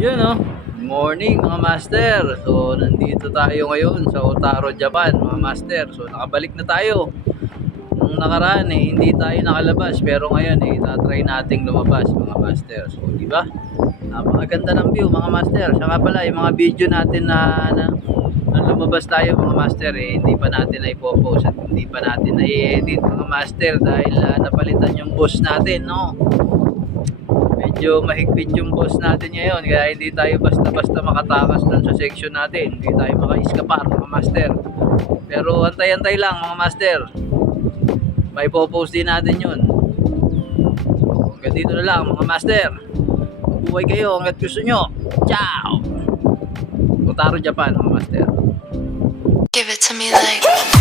Yun oh. Morning mga master. So nandito tayo ngayon sa Otaru, Japan mga master. So nakabalik na tayo. Nung nakaraan hindi tayo nakalabas, pero ngayon itatry nating lumabas mga master. So di ba? Napakaganda ng view mga master. Saka pala yung mga video natin na lumabas tayo mga master hindi pa natin na ipopost at hindi pa natin na i-edit mga master dahil napalitan yung boss natin, no? Medyo mahigpit yung boss natin ngayon, kaya hindi tayo basta-basta makatakas dun sa section natin. Hindi tayo maka-iskapar mga master. Pero antay-antay lang mga master. May popost din natin yun. So, hanggang dito na lang mga master. Mabuhay kayo hanggat gusto nyo. Ciao! Otaru, Japan mga master. Give it to me like